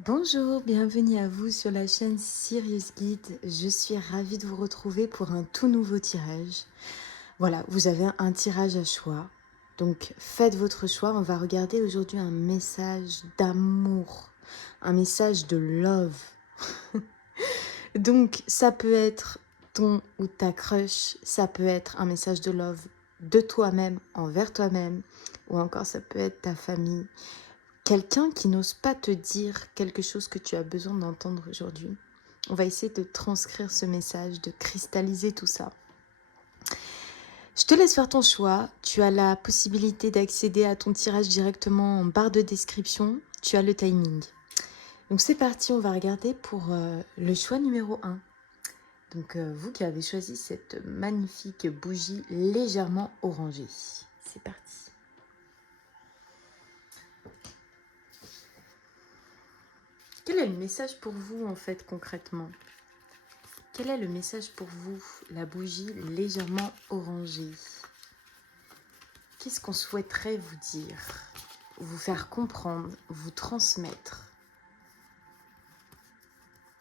Bonjour, bienvenue à vous sur la chaîne Sirius Guide. Je suis ravie de vous retrouver pour un tout nouveau tirage. Voilà, vous avez un tirage à choix. Donc faites votre choix. On va regarder aujourd'hui un message d'amour, un message de love. Donc ça peut être ton ou ta crush, ça peut être un message de love de toi-même envers toi-même, ou encore ça peut être ta famille. Quelqu'un qui n'ose pas te dire quelque chose que tu as besoin d'entendre aujourd'hui. On va essayer de transcrire ce message, de cristalliser tout ça. Je te laisse faire ton choix. Tu as la possibilité d'accéder à ton tirage directement en barre de description. Tu as le timing. Donc c'est parti, on va regarder pour le choix numéro 1. Donc vous qui avez choisi cette magnifique bougie légèrement orangée. C'est parti. Quel est le message pour vous en fait concrètement ? Quel est le message pour vous, la bougie légèrement orangée? Qu'est-ce qu'on souhaiterait vous dire, vous faire comprendre, vous transmettre?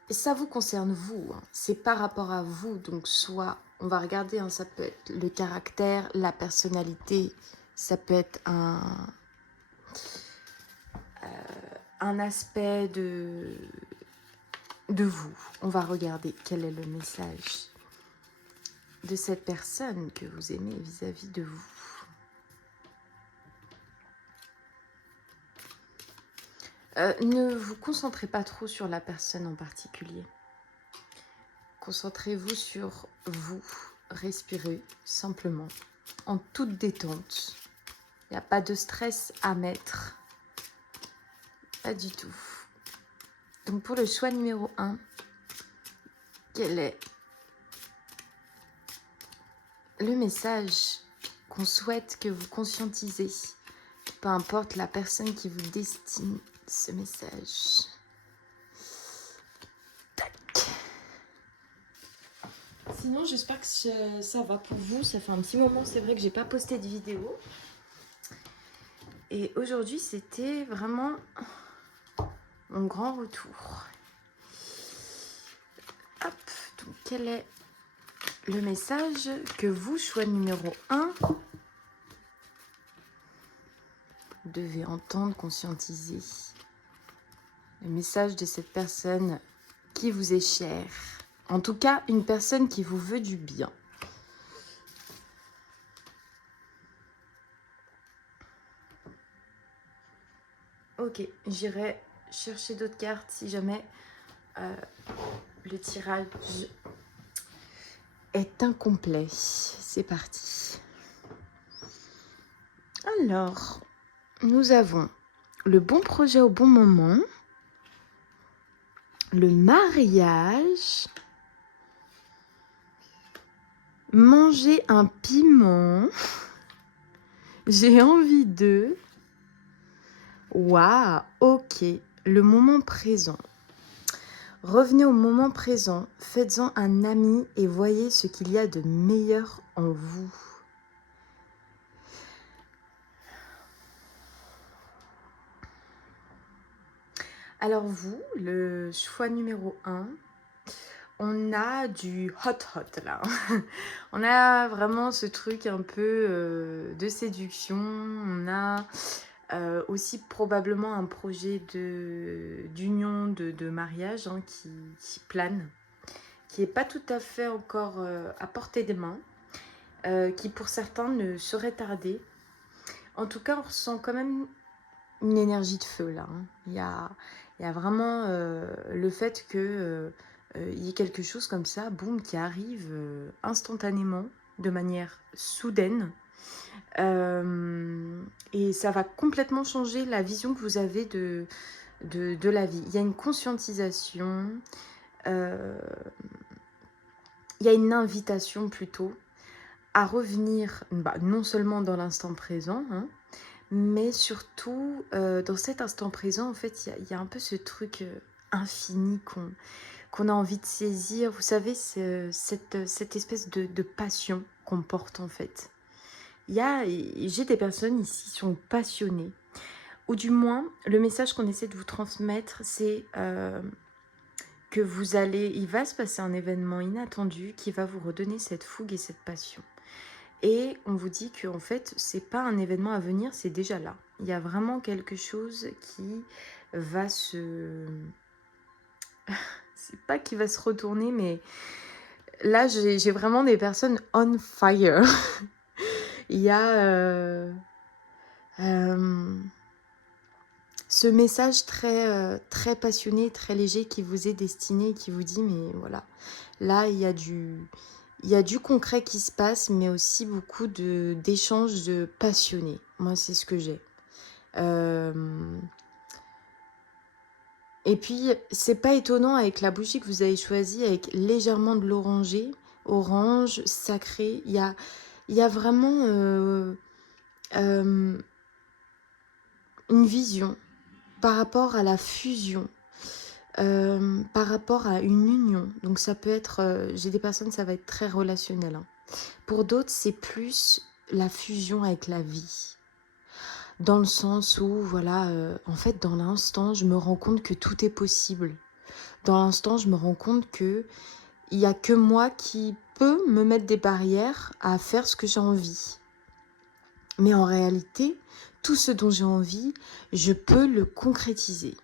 Et ça vous concerne vous, hein. C'est par rapport à vous, donc soit, on va regarder, hein, ça peut être le caractère, la personnalité, ça peut être un aspect de vous. On va regarder quel est le message de cette personne que vous aimez vis-à-vis de vous. Ne vous concentrez pas trop sur la personne en particulier. Concentrez-vous sur vous. Respirez simplement, en toute détente. Il n'y a pas de stress à mettre. Pas du tout. Donc pour le choix numéro 1, quel est le message qu'on souhaite que vous conscientisez? Peu importe la personne qui vous destine ce message. Sinon, j'espère que ça va pour vous. Ça fait un petit moment, c'est vrai que j'ai pas posté de vidéo. Et aujourd'hui, c'était vraiment mon grand retour. Hop, donc quel est le message que vous, choix numéro 1, devez entendre, conscientiser? Le message de cette personne qui vous est chère. En tout cas, une personne qui vous veut du bien. Ok, j'irai chercher d'autres cartes si jamais le tirage est incomplet. C'est parti. Alors, nous avons le bon projet au bon moment, le mariage, manger un piment, j'ai envie de... Waouh, ok, le moment présent. Revenez au moment présent, faites-en un ami et voyez ce qu'il y a de meilleur en vous. Alors vous, le choix numéro 1, on a du hot là. On a vraiment ce truc un peu de séduction. On a aussi probablement un projet d'union, de mariage, hein, qui plane, qui n'est pas tout à fait encore à portée des mains, qui pour certains ne saurait tarder. En tout cas, on ressent quand même une énergie de feu là, hein. Il y a vraiment le fait que il y ait quelque chose comme ça, boum, qui arrive instantanément, de manière soudaine. Et ça va complètement changer la vision que vous avez de la vie. Il y a une conscientisation, il y a une invitation plutôt à revenir, non seulement dans l'instant présent, hein, mais surtout dans cet instant présent, en fait, il y a un peu ce truc infini qu'on a envie de saisir. Vous savez, cette espèce de passion qu'on porte en fait. J'ai des personnes ici qui sont passionnées. Ou du moins, le message qu'on essaie de vous transmettre, c'est que il va se passer un événement inattendu qui va vous redonner cette fougue et cette passion. Et on vous dit que en fait, c'est pas un événement à venir, c'est déjà là. Il y a vraiment quelque chose qui va se... C'est pas qui va se retourner, mais là, j'ai vraiment des personnes on fire. Il y a ce message très passionné, très léger qui vous est destiné et qui vous dit, mais voilà, là, il y a du concret qui se passe, mais aussi beaucoup d'échanges de passionnés. Moi, c'est ce que j'ai. Et puis, c'est pas étonnant avec la bougie que vous avez choisie, avec légèrement de l'oranger, orange, sacré. Il y a vraiment une vision par rapport à la fusion, par rapport à une union. Donc ça peut être, j'ai des personnes, ça va être très relationnel, hein. Pour d'autres, c'est plus la fusion avec la vie. Dans le sens où, voilà, en fait, dans l'instant, je me rends compte que tout est possible. Dans l'instant, je me rends compte que il n'y a que moi qui peux me mettre des barrières à faire ce que j'ai envie. Mais en réalité, tout ce dont j'ai envie, je peux le concrétiser.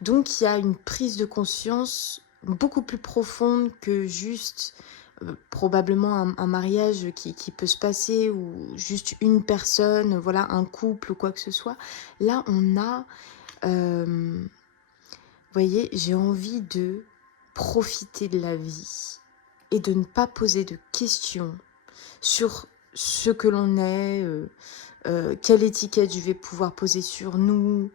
Donc, il y a une prise de conscience beaucoup plus profonde que juste probablement un mariage qui peut se passer ou juste une personne, voilà, un couple ou quoi que ce soit. Là, on a, vous voyez, j'ai envie de profiter de la vie et de ne pas poser de questions sur ce que l'on est, quelle étiquette je vais pouvoir poser sur nous.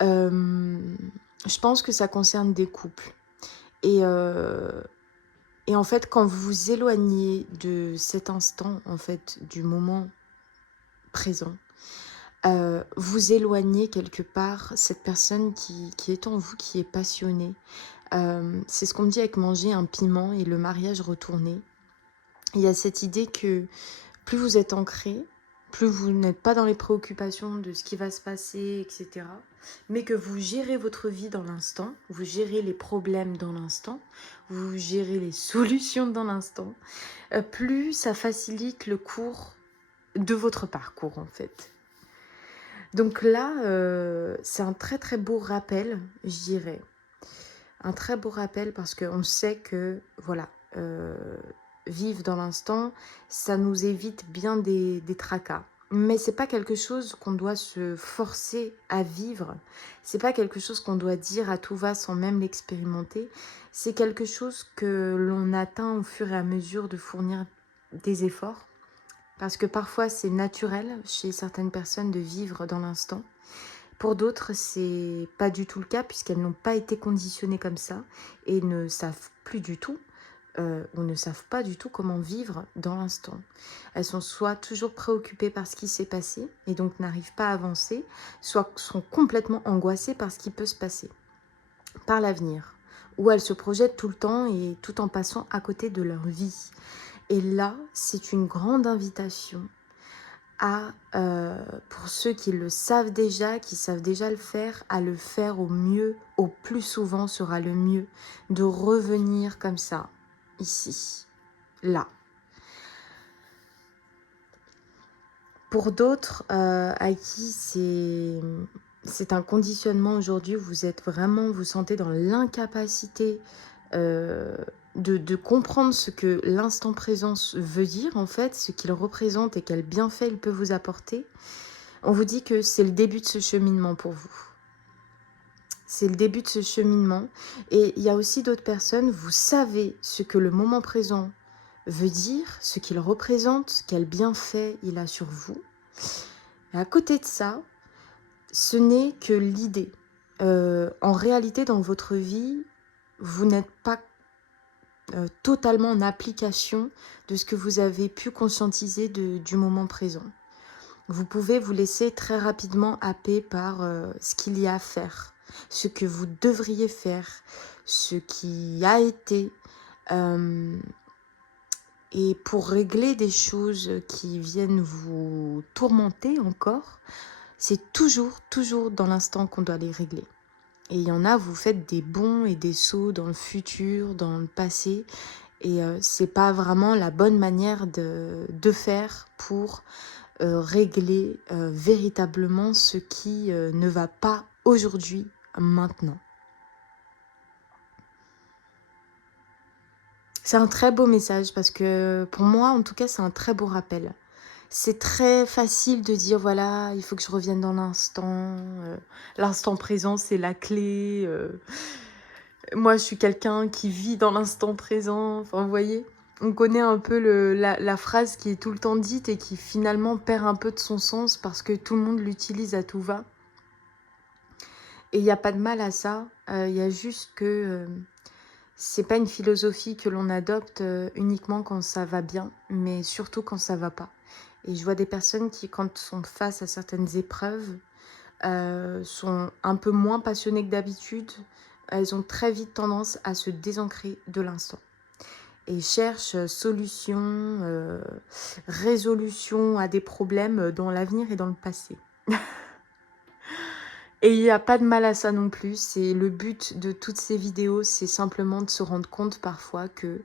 Je pense que ça concerne des couples. Et en fait, quand vous vous éloignez de cet instant, en fait, du moment présent, vous éloignez quelque part cette personne qui est en vous, qui est passionnée. C'est ce qu'on me dit avec manger un piment et le mariage retourné. Il y a cette idée que plus vous êtes ancré, plus vous n'êtes pas dans les préoccupations de ce qui va se passer, etc. Mais que vous gérez votre vie dans l'instant, vous gérez les problèmes dans l'instant, vous gérez les solutions dans l'instant, plus ça facilite le cours de votre parcours en fait. Donc là, c'est un très très beau rappel, je dirais. Un très beau rappel parce qu'on sait que, voilà, vivre dans l'instant, ça nous évite bien des tracas. Mais c'est pas quelque chose qu'on doit se forcer à vivre. C'est pas quelque chose qu'on doit dire à tout va sans même l'expérimenter. C'est quelque chose que l'on atteint au fur et à mesure de fournir des efforts. Parce que parfois c'est naturel chez certaines personnes de vivre dans l'instant. Pour d'autres, c'est pas du tout le cas puisqu'elles n'ont pas été conditionnées comme ça et ne savent plus du tout ou ne savent pas du tout comment vivre dans l'instant. Elles sont soit toujours préoccupées par ce qui s'est passé et donc n'arrivent pas à avancer, soit sont complètement angoissées par ce qui peut se passer, par l'avenir, ou elles se projettent tout le temps et tout en passant à côté de leur vie. Et là, c'est une grande invitation à, pour ceux qui le savent déjà, qui savent déjà le faire, à le faire au mieux, au plus souvent sera le mieux, de revenir comme ça, ici, là. Pour d'autres, à qui c'est un conditionnement aujourd'hui, vous êtes vraiment, vous sentez dans l'incapacité de comprendre ce que l'instant présent veut dire, en fait, ce qu'il représente et quel bienfait il peut vous apporter. On vous dit que c'est le début de ce cheminement pour vous. C'est le début de ce cheminement. Et il y a aussi d'autres personnes, vous savez ce que le moment présent veut dire, ce qu'il représente, quel bienfait il a sur vous. Et à côté de ça, ce n'est que l'idée. En réalité, dans votre vie, vous n'êtes pas totalement en application de ce que vous avez pu conscientiser du moment présent. Vous pouvez vous laisser très rapidement happer par ce qu'il y a à faire, ce que vous devriez faire, ce qui a été. Et pour régler des choses qui viennent vous tourmenter encore, c'est toujours dans l'instant qu'on doit les régler. Et il y en a, vous faites des bonds et des sauts dans le futur, dans le passé, et c'est pas vraiment la bonne manière de faire pour régler véritablement ce qui ne va pas aujourd'hui, maintenant. C'est un très beau message parce que pour moi, en tout cas, c'est un très beau rappel. C'est très facile de dire, voilà, il faut que je revienne dans l'instant. L'instant présent, c'est la clé. Moi, je suis quelqu'un qui vit dans l'instant présent. Enfin, vous voyez, on connaît un peu la phrase qui est tout le temps dite et qui finalement perd un peu de son sens parce que tout le monde l'utilise à tout va. Et il n'y a pas de mal à ça. Il y a juste que c'est pas une philosophie que l'on adopte uniquement quand ça va bien, mais surtout quand ça va pas. Et je vois des personnes qui, quand sont face à certaines épreuves, sont un peu moins passionnées que d'habitude. Elles ont très vite tendance à se désancrer de l'instant. Et cherchent solution, résolution à des problèmes dans l'avenir et dans le passé. Et il n'y a pas de mal à ça non plus. C'est le but de toutes ces vidéos, c'est simplement de se rendre compte parfois que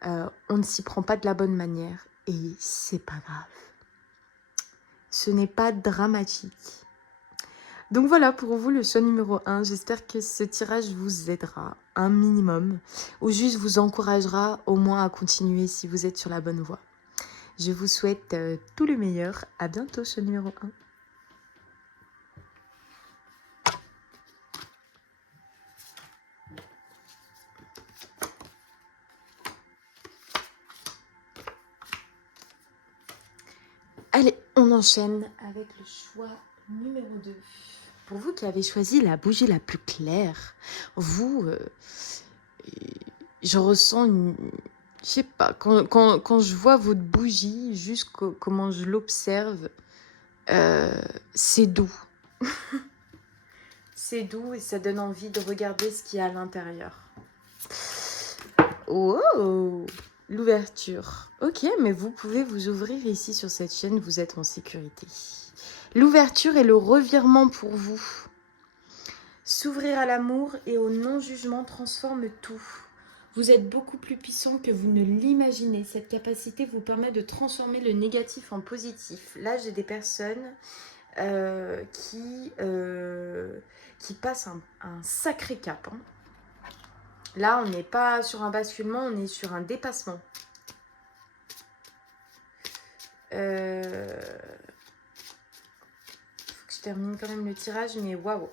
on ne s'y prend pas de la bonne manière. Et c'est pas grave. Ce n'est pas dramatique. Donc voilà pour vous le choix numéro 1. J'espère que ce tirage vous aidera un minimum ou juste vous encouragera au moins à continuer si vous êtes sur la bonne voie. Je vous souhaite tout le meilleur. À bientôt, choix numéro 1. Allez, on enchaîne avec le choix numéro 2. Pour vous qui avez choisi la bougie la plus claire, vous, je ressens une... Je sais pas, quand je vois votre bougie, juste comment je l'observe, c'est doux. C'est doux et ça donne envie de regarder ce qu'il y a à l'intérieur. Oh, l'ouverture. Ok, mais vous pouvez vous ouvrir ici sur cette chaîne, vous êtes en sécurité. L'ouverture et le revirement pour vous. S'ouvrir à l'amour et au non-jugement transforme tout. Vous êtes beaucoup plus puissant que vous ne l'imaginez. Cette capacité vous permet de transformer le négatif en positif. Là, j'ai des personnes qui passent un sacré cap. Hein. Là, on n'est pas sur un basculement, on est sur un dépassement. Faut que je termine quand même le tirage, mais waouh.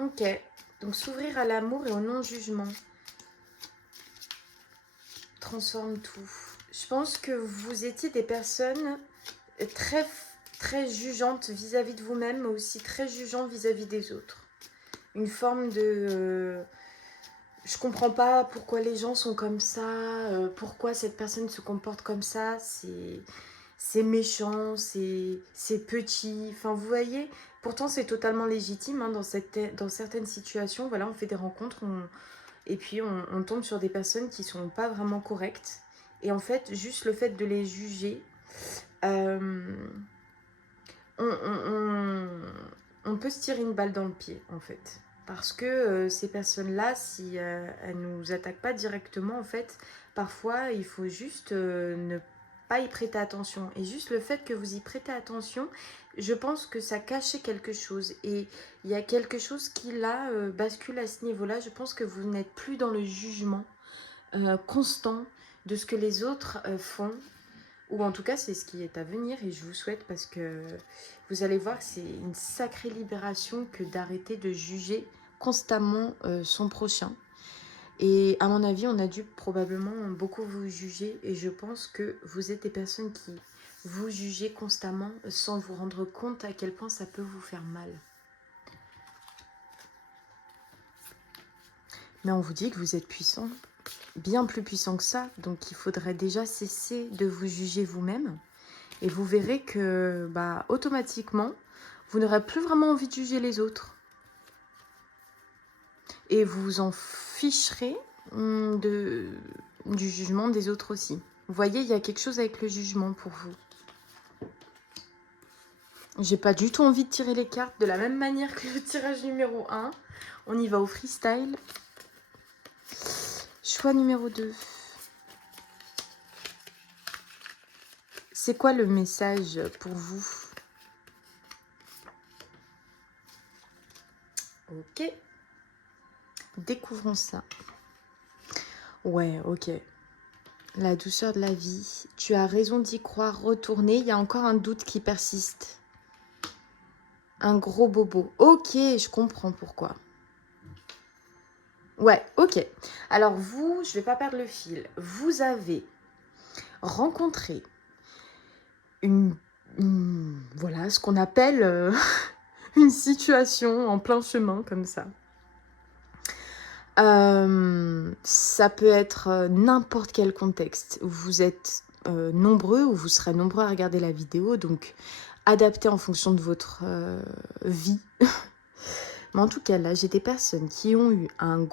Ok, donc s'ouvrir à l'amour et au non-jugement transforme tout. Je pense que vous étiez des personnes très jugeantes vis-à-vis de vous-même, mais aussi très jugeantes vis-à-vis des autres. Une forme de... je comprends pas pourquoi les gens sont comme ça, pourquoi cette personne se comporte comme ça, c'est méchant, c'est petit. Enfin, vous voyez, pourtant c'est totalement légitime hein, dans certaines situations. Voilà, on fait des rencontres, et puis on tombe sur des personnes qui sont pas vraiment correctes. Et en fait, juste le fait de les juger, on peut se tirer une balle dans le pied, en fait. Parce que ces personnes-là, si elles ne nous attaquent pas directement, en fait, parfois, il faut juste ne pas y prêter attention. Et juste le fait que vous y prêtez attention, je pense que ça cachait quelque chose. Et il y a quelque chose qui, là, bascule à ce niveau-là. Je pense que vous n'êtes plus dans le jugement constant de ce que les autres font. Ou en tout cas, c'est ce qui est à venir et je vous souhaite parce que vous allez voir que c'est une sacrée libération que d'arrêter de juger constamment son prochain. Et à mon avis, on a dû probablement beaucoup vous juger et je pense que vous êtes des personnes qui vous jugez constamment sans vous rendre compte à quel point ça peut vous faire mal. Mais on vous dit que vous êtes puissant, bien plus puissant que ça, donc il faudrait déjà cesser de vous juger vous-même. Et vous verrez que, automatiquement, vous n'aurez plus vraiment envie de juger les autres. Et vous vous en ficherez du jugement des autres aussi. Vous voyez, il y a quelque chose avec le jugement pour vous. J'ai pas du tout envie de tirer les cartes de la même manière que le tirage numéro 1. On y va au freestyle. Choix numéro 2. C'est quoi le message pour vous? Ok. Découvrons ça. Ouais, ok. La douceur de la vie. Tu as raison d'y croire. Retourner. Il y a encore un doute qui persiste. Un gros bobo. Ok, je comprends pourquoi. Ouais, ok. Alors vous, je vais pas perdre le fil. Vous avez rencontré voilà, ce qu'on appelle une situation en plein chemin, comme ça. Ça peut être n'importe quel contexte. Vous êtes nombreux ou vous serez nombreux à regarder la vidéo, donc adapté en fonction de votre vie. Mais en tout cas, là, j'ai des personnes qui ont eu une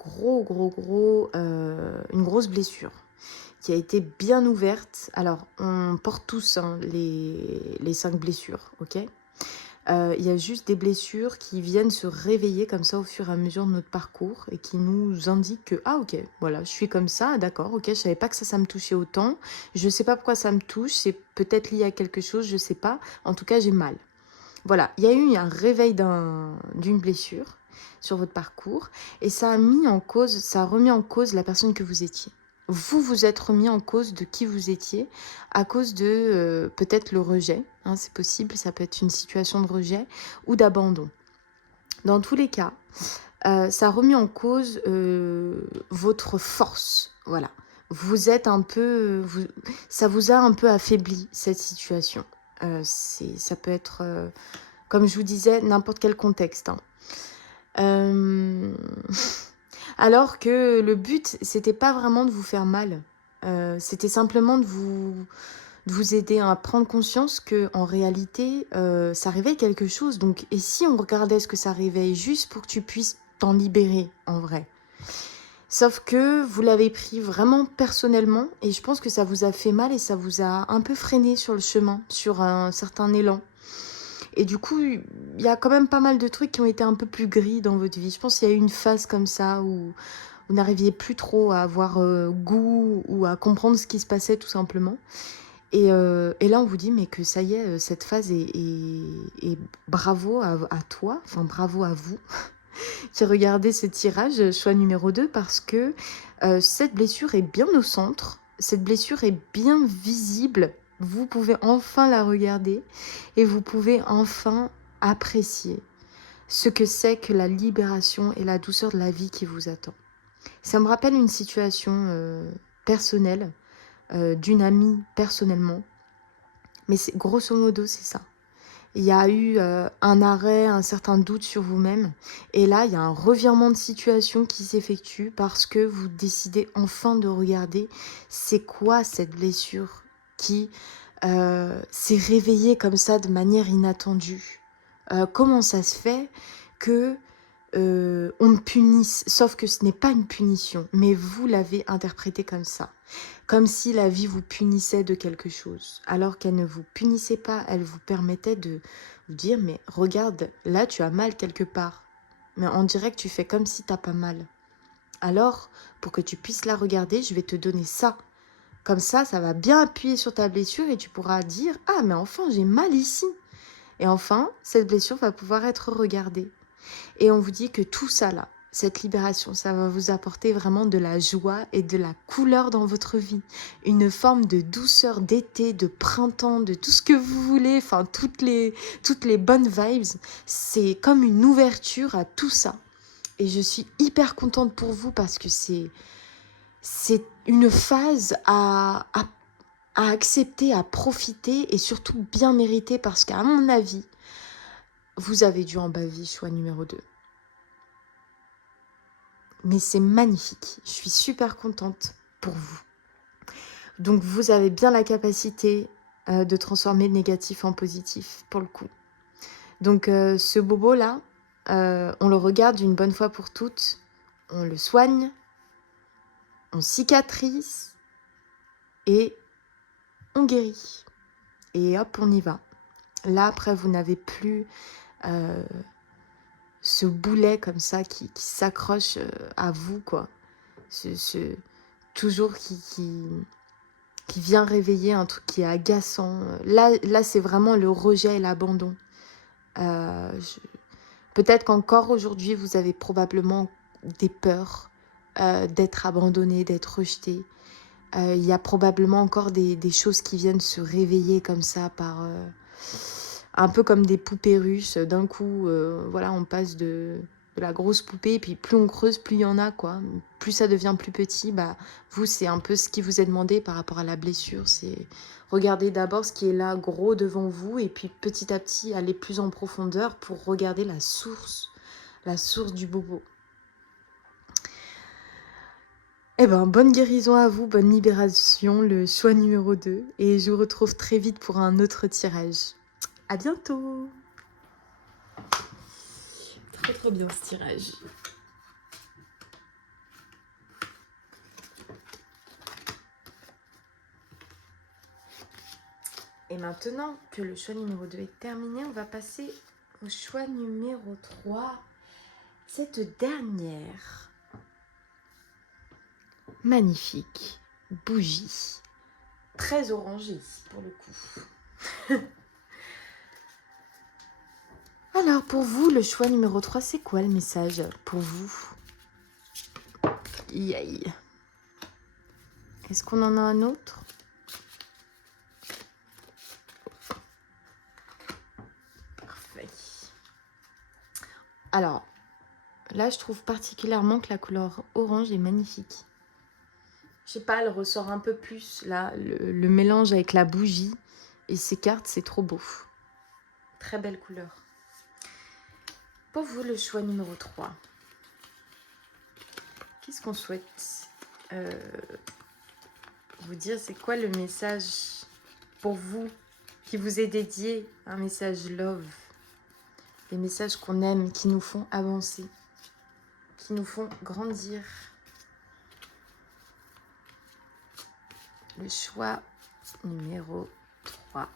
grosse blessure qui a été bien ouverte. Alors, on porte tous les 5 blessures, ok? Il y a juste des blessures qui viennent se réveiller comme ça au fur et à mesure de notre parcours et qui nous indiquent que, ah ok, voilà, je suis comme ça, d'accord, ok, je savais pas que ça me touchait autant, je sais pas pourquoi ça me touche, c'est peut-être lié à quelque chose, je sais pas, en tout cas j'ai mal. Voilà, il y a eu un réveil d'une blessure sur votre parcours et ça a remis en cause la personne que vous étiez. Vous vous êtes remis en cause de qui vous étiez à cause de peut-être le rejet, c'est possible, ça peut être une situation de rejet ou d'abandon. Dans tous les cas, ça a remis en cause votre force, voilà. Vous êtes un peu, ça vous a un peu affaibli cette situation. Ça peut être, comme je vous disais, n'importe quel contexte. Alors que le but, c'était pas vraiment de vous faire mal. C'était simplement de vous aider à prendre conscience que en réalité, ça réveille quelque chose. Donc, et si on regardait ce que ça réveille juste pour que tu puisses t'en libérer en vrai. Sauf que vous l'avez pris vraiment personnellement et je pense que ça vous a fait mal et ça vous a un peu freiné sur le chemin, sur un certain élan. Et du coup, il y a quand même pas mal de trucs qui ont été un peu plus gris dans votre vie. Je pense qu'il y a eu une phase comme ça où vous n'arriviez plus trop à avoir goût ou à comprendre ce qui se passait tout simplement. Et là, on vous dit mais que ça y est, cette phase est bravo à toi, enfin bravo à vous qui regardez ce tirage, choix numéro 2, parce que cette blessure est bien au centre, cette blessure est bien visible, vous pouvez enfin la regarder et vous pouvez enfin apprécier ce que c'est que la libération et la douceur de la vie qui vous attend. Ça me rappelle une situation personnelle, d'une amie personnellement, mais grosso modo c'est ça. Il y a eu un arrêt, un certain doute sur vous-même. Et là, il y a un revirement de situation qui s'effectue parce que vous décidez enfin de regarder c'est quoi cette blessure qui s'est réveillée comme ça de manière inattendue. Comment ça se fait que on me punisse, sauf que ce n'est pas une punition, mais vous l'avez interprété comme ça. Comme si la vie vous punissait de quelque chose, alors qu'elle ne vous punissait pas, elle vous permettait de vous dire, mais regarde, là tu as mal quelque part, mais on dirait que tu fais comme si t'as pas mal. Alors, pour que tu puisses la regarder, je vais te donner ça. Comme ça va bien appuyer sur ta blessure et tu pourras dire, ah mais enfin j'ai mal ici. Et enfin, cette blessure va pouvoir être regardée. Et on vous dit que tout ça là, cette libération, ça va vous apporter vraiment de la joie et de la couleur dans votre vie. Une forme de douceur d'été, de printemps, de tout ce que vous voulez, enfin toutes les bonnes vibes. C'est comme une ouverture à tout ça. Et je suis hyper contente pour vous parce que c'est une phase à accepter, à profiter et surtout bien méritée parce qu'à mon avis, vous avez dû en baver, choix numéro 2. Mais c'est magnifique. Je suis super contente pour vous. Donc, vous avez bien la capacité de transformer le négatif en positif, pour le coup. Donc, ce bobo-là, on le regarde une bonne fois pour toutes. On le soigne, on cicatrise et on guérit. Et hop, on y va. Là, après, vous n'avez plus ce boulet comme ça qui s'accroche à vous, quoi. Toujours qui vient réveiller un truc qui est agaçant. Là c'est vraiment le rejet et l'abandon. Peut-être qu'encore aujourd'hui, vous avez probablement des peurs d'être abandonné, d'être rejeté. Il y a probablement encore des choses qui viennent se réveiller comme ça, un peu comme des poupées russes. D'un coup, voilà, on passe de la grosse poupée, et puis plus on creuse, plus il y en a, quoi. Plus ça devient plus petit, vous, c'est un peu ce qui vous est demandé par rapport à la blessure. C'est regarder d'abord ce qui est là, gros devant vous, et puis petit à petit, aller plus en profondeur pour regarder la source du bobo. Eh ben, bonne guérison à vous, bonne libération, le choix numéro 2. Et je vous retrouve très vite pour un autre tirage. À bientôt! Trop bien ce tirage. Et maintenant que le choix numéro 2 est terminé, on va passer au choix numéro 3. Cette dernière magnifique bougie. Très orangée ici pour le coup. Alors pour vous, le choix numéro 3, c'est quoi le message pour vous? Aïe. Est-ce qu'on en a un autre? Parfait. Alors, là, je trouve particulièrement que la couleur orange est magnifique. Je sais pas, elle ressort un peu plus, là, le mélange avec la bougie et ces cartes, c'est trop beau. Très belle couleur. Pour vous, le choix numéro 3. Qu'est-ce qu'on souhaite vous dire? C'est quoi le message pour vous qui vous est dédié? Un message love. Des messages qu'on aime, qui nous font avancer, qui nous font grandir. Le choix numéro 3.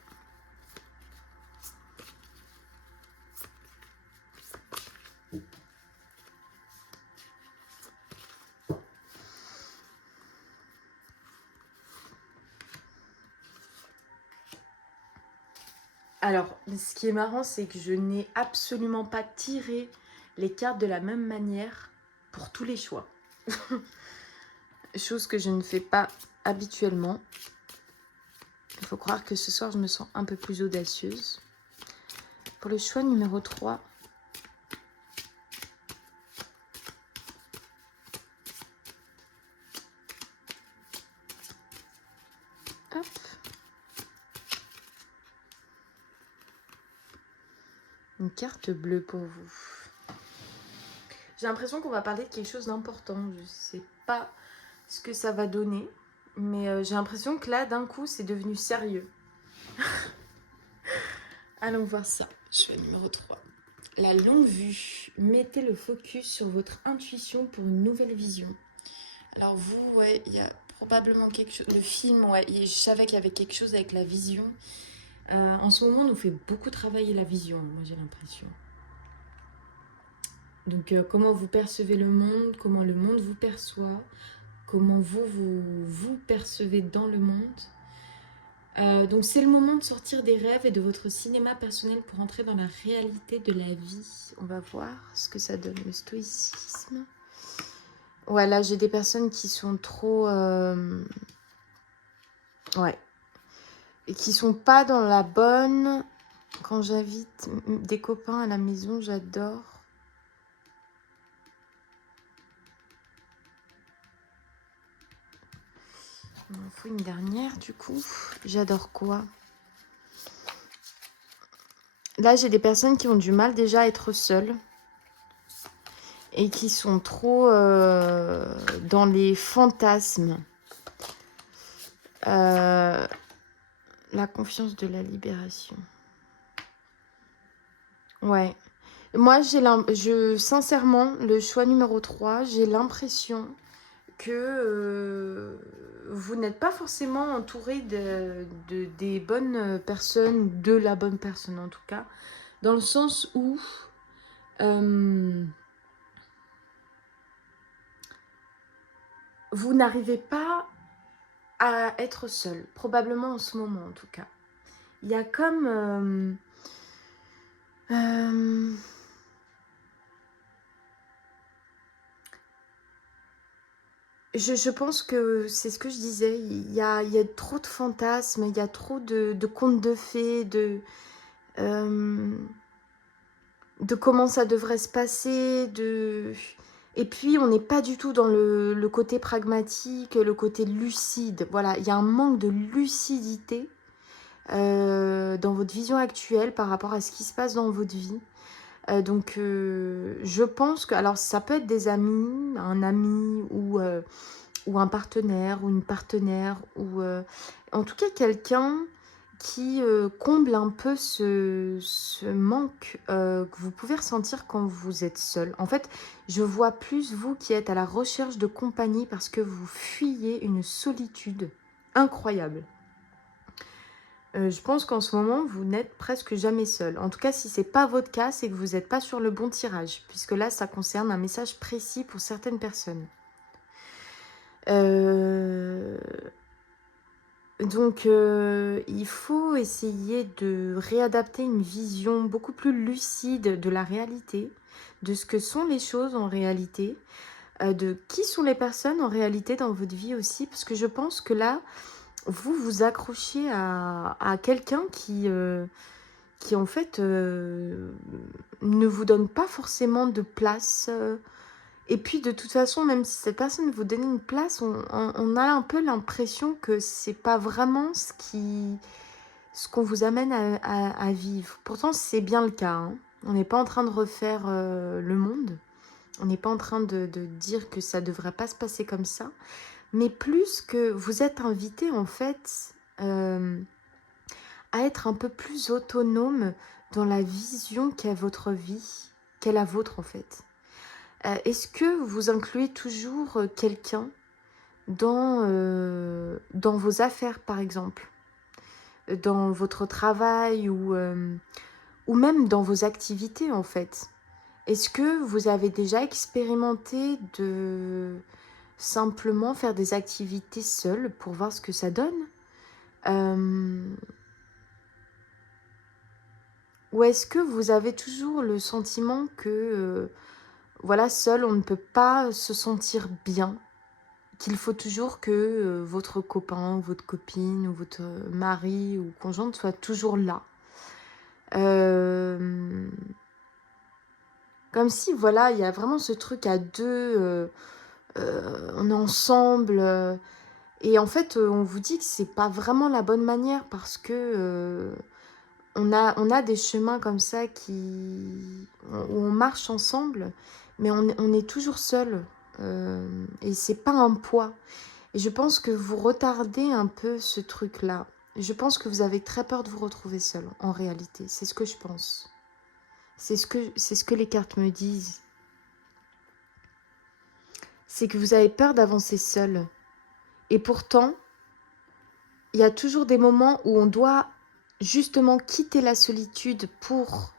Alors, ce qui est marrant, c'est que je n'ai absolument pas tiré les cartes de la même manière pour tous les choix. Chose que je ne fais pas habituellement. Il faut croire que ce soir, je me sens un peu plus audacieuse. Pour le choix numéro 3, hop. Une carte bleue pour vous. J'ai l'impression qu'on va parler de quelque chose d'important. Je ne sais pas ce que ça va donner. Mais j'ai l'impression que là, d'un coup, c'est devenu sérieux. Allons voir ça. Choix numéro 3. La longue vue. Mettez le focus sur votre intuition pour une nouvelle vision. Alors vous, ouais, il y a probablement quelque chose... Le film, ouais, je savais qu'il y avait quelque chose avec la vision. En ce moment, on nous fait beaucoup travailler la vision, moi j'ai l'impression. Donc comment vous percevez le monde, comment le monde vous perçoit, comment vous percevez dans le monde. Donc c'est le moment de sortir des rêves et de votre cinéma personnel pour entrer dans la réalité de la vie. On va voir ce que ça donne, le stoïcisme. Ouais, là j'ai des personnes qui sont trop... Ouais. Et qui sont pas dans la bonne... Quand j'invite des copains à la maison, j'adore. Il m'en faut une dernière du coup. J'adore quoi? Là, j'ai des personnes qui ont du mal déjà à être seules. Et qui sont trop dans les fantasmes. La confiance de la libération. Ouais. Moi, sincèrement, le choix numéro 3, j'ai l'impression que vous n'êtes pas forcément entouré des bonnes personnes, ou de la bonne personne en tout cas, dans le sens où vous n'arrivez pas à être seul, probablement en ce moment en tout cas. Il y a comme... je pense que c'est ce que je disais, il y a trop de fantasmes, il y a trop de contes de fées, de comment ça devrait se passer, et puis on n'est pas du tout dans le côté pragmatique, le côté lucide. Voilà, il y a un manque de lucidité dans votre vision actuelle par rapport à ce qui se passe dans votre vie. Donc je pense que, alors ça peut être des amis, un ami ou un partenaire ou une partenaire, ou en tout cas quelqu'un qui comble un peu ce manque que vous pouvez ressentir quand vous êtes seul. En fait, je vois plus vous qui êtes à la recherche de compagnie parce que vous fuyez une solitude incroyable. Je pense qu'en ce moment, vous n'êtes presque jamais seul. En tout cas, si ce n'est pas votre cas, c'est que vous n'êtes pas sur le bon tirage, puisque là, ça concerne un message précis pour certaines personnes. Donc, il faut essayer de réadapter une vision beaucoup plus lucide de la réalité, de ce que sont les choses en réalité, de qui sont les personnes en réalité dans votre vie aussi, parce que je pense que là, vous vous accrochez à quelqu'un qui en fait ne vous donne pas forcément de place. Et puis de toute façon, même si cette personne vous donne une place, on a un peu l'impression que c'est pas vraiment ce qu'on vous amène à vivre. Pourtant, c'est bien le cas, hein. On n'est pas en train de refaire le monde. On n'est pas en train de dire que ça ne devrait pas se passer comme ça. Mais plus que vous êtes invité, en fait, à être un peu plus autonome dans la vision qu'est votre vie, qu'est la vôtre, en fait. Est-ce que vous incluez toujours quelqu'un dans vos affaires, par exemple, dans votre travail ou même dans vos activités, en fait? Est-ce que vous avez déjà expérimenté de simplement faire des activités seules pour voir ce que ça donne? Ou est-ce que vous avez toujours le sentiment que, voilà, seul, on ne peut pas se sentir bien? Qu'il faut toujours que votre copain, ou votre copine, ou votre mari ou conjointe soit toujours là. Comme si, voilà, il y a vraiment ce truc à deux, on est ensemble. Et en fait, on vous dit que c'est pas vraiment la bonne manière parce que on a des chemins comme ça où on marche ensemble, mais on est toujours seul. Et c'est pas un poids. Et je pense que vous retardez un peu ce truc-là. Je pense que vous avez très peur de vous retrouver seul, en réalité. C'est ce que je pense. C'est ce que les cartes me disent. C'est que vous avez peur d'avancer seul. Et pourtant, il y a toujours des moments où on doit justement quitter la solitude pour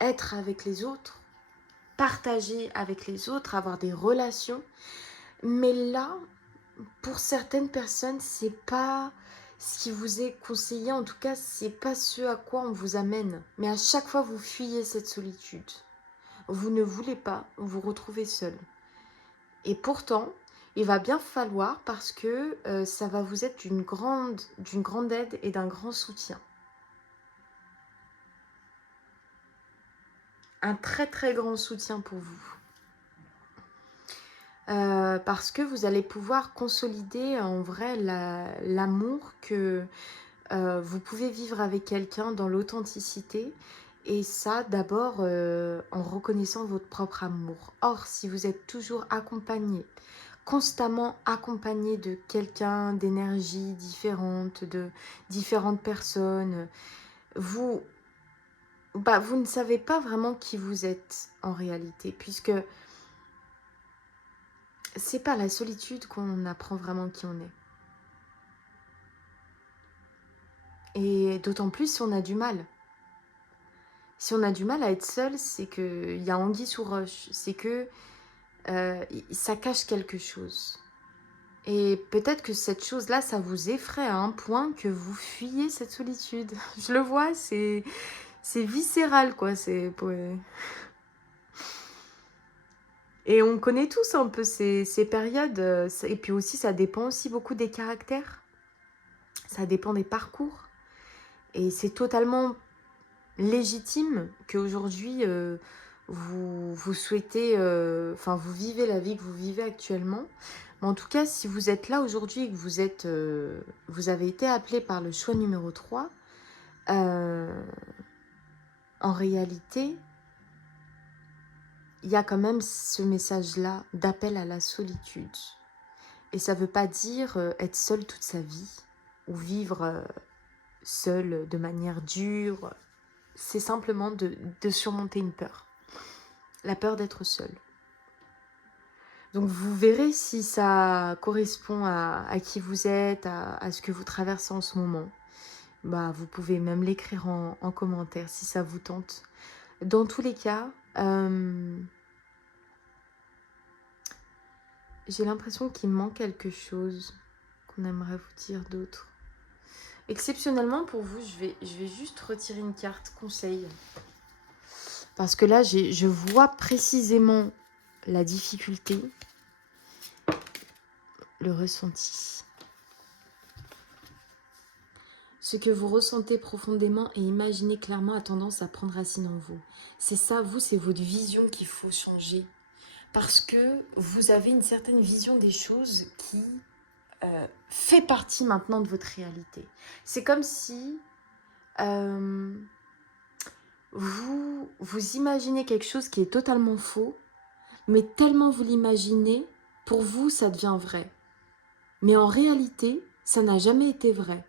être avec les autres, partager avec les autres, avoir des relations. Mais là, pour certaines personnes, c'est pas ce qui vous est conseillé. En tout cas, c'est pas ce à quoi on vous amène. Mais à chaque fois, vous fuyez cette solitude. Vous ne voulez pas vous retrouver seul. Et pourtant, il va bien falloir, parce que ça va vous être d'une grande aide et d'un grand soutien. Un très très grand soutien pour vous. Parce que vous allez pouvoir consolider en vrai l'amour que vous pouvez vivre avec quelqu'un dans l'authenticité, et ça d'abord en reconnaissant votre propre amour. Or, si vous êtes toujours accompagné, constamment accompagné de quelqu'un, d'énergie différente, de différentes personnes, vous ne savez pas vraiment qui vous êtes en réalité, puisque c'est par la solitude qu'on apprend vraiment qui on est. Et d'autant plus si on a du mal. Si on a du mal à être seul, c'est qu'il y a anguille sous roche. C'est que ça cache quelque chose. Et peut-être que cette chose-là, ça vous effraie à un point que vous fuyez cette solitude. Je le vois, c'est viscéral, quoi. Et on connaît tous un peu ces périodes. Et puis aussi, ça dépend aussi beaucoup des caractères. Ça dépend des parcours. Et c'est totalement légitime qu'aujourd'hui, vous souhaitez... Enfin, vous vivez la vie que vous vivez actuellement. Mais en tout cas, si vous êtes là aujourd'hui et que vous avez été appelé par le choix numéro 3, en réalité, il y a quand même ce message-là d'appel à la solitude. Et ça ne veut pas dire être seul toute sa vie ou vivre seul de manière dure. C'est simplement de surmonter une peur. La peur d'être seul. Donc vous verrez si ça correspond à qui vous êtes, à ce que vous traversez en ce moment. Bah, vous pouvez même l'écrire en commentaire si ça vous tente. Dans tous les cas, j'ai l'impression qu'il manque quelque chose qu'on aimerait vous dire d'autre. Exceptionnellement pour vous, je vais juste retirer une carte conseil. Parce que là, je vois précisément la difficulté, le ressenti. Ce que vous ressentez profondément et imaginez clairement a tendance à prendre racine en vous. C'est ça, vous, c'est votre vision qu'il faut changer. Parce que vous avez une certaine vision des choses qui fait partie maintenant de votre réalité. C'est comme si vous imaginez quelque chose qui est totalement faux, mais tellement vous l'imaginez, pour vous, ça devient vrai. Mais en réalité, ça n'a jamais été vrai.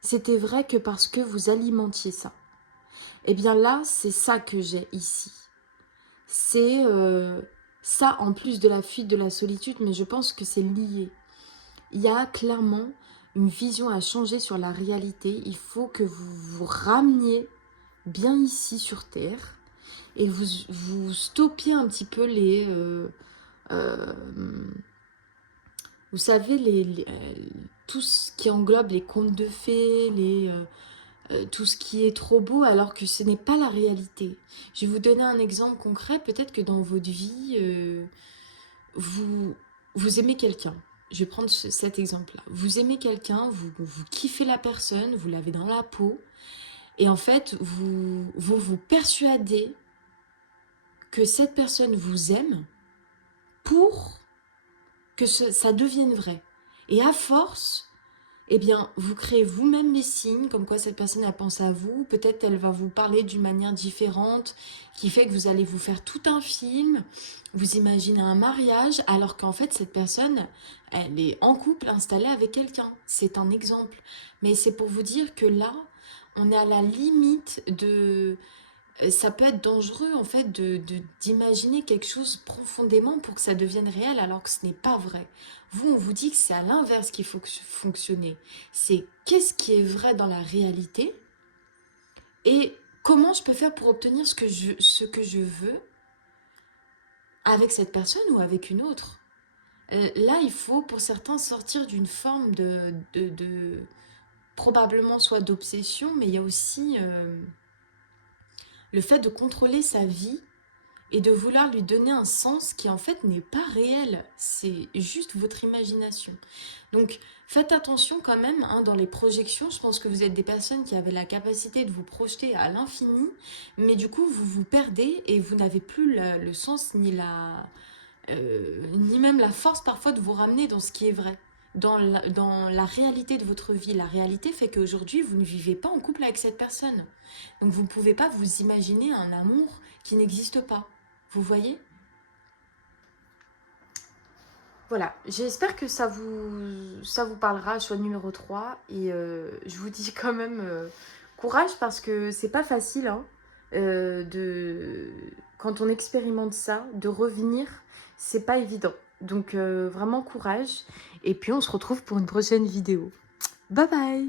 C'était vrai que parce que vous alimentiez ça. Et bien là, c'est ça que j'ai ici. C'est ça en plus de la fuite de la solitude, mais je pense que c'est lié. Il y a clairement une vision à changer sur la réalité. Il faut que vous vous rameniez bien ici sur Terre et vous stoppiez un petit peu les... vous savez, tout ce qui englobe les contes de fées, tout ce qui est trop beau alors que ce n'est pas la réalité. Je vais vous donner un exemple concret. Peut-être que dans votre vie, vous aimez quelqu'un. Je vais prendre cet exemple-là. Vous aimez quelqu'un, vous kiffez la personne, vous l'avez dans la peau. Et en fait, vous persuadez que cette personne vous aime pour que ça devienne vrai. Et à force, eh bien, vous créez vous-même les signes, comme quoi cette personne, elle pense à vous. Peut-être elle va vous parler d'une manière différente, qui fait que vous allez vous faire tout un film. Vous imaginez un mariage, alors qu'en fait, cette personne, elle est en couple, installée avec quelqu'un. C'est un exemple. Mais c'est pour vous dire que là, on est à la limite de... Ça peut être dangereux, en fait, d'imaginer quelque chose profondément pour que ça devienne réel, alors que ce n'est pas vrai. Vous, on vous dit que c'est à l'inverse qu'il faut fonctionner. C'est qu'est-ce qui est vrai dans la réalité et comment je peux faire pour obtenir ce que je veux avec cette personne ou avec une autre. Là, il faut pour certains sortir d'une forme de probablement soit d'obsession, mais il y a aussi le fait de contrôler sa vie et de vouloir lui donner un sens qui en fait n'est pas réel, c'est juste votre imagination. Donc faites attention quand même dans les projections, je pense que vous êtes des personnes qui avaient la capacité de vous projeter à l'infini, mais du coup vous vous perdez et vous n'avez plus le sens ni même la force parfois de vous ramener dans ce qui est vrai. Dans la réalité de votre vie. La réalité fait qu'aujourd'hui, vous ne vivez pas en couple avec cette personne. Donc vous ne pouvez pas vous imaginer un amour qui n'existe pas. Vous voyez? Voilà, j'espère que ça vous parlera, choix numéro 3. Et je vous dis quand même courage parce que c'est pas facile hein, quand on expérimente ça, de revenir, c'est pas évident. Donc vraiment courage. Et puis on se retrouve pour une prochaine vidéo. Bye bye!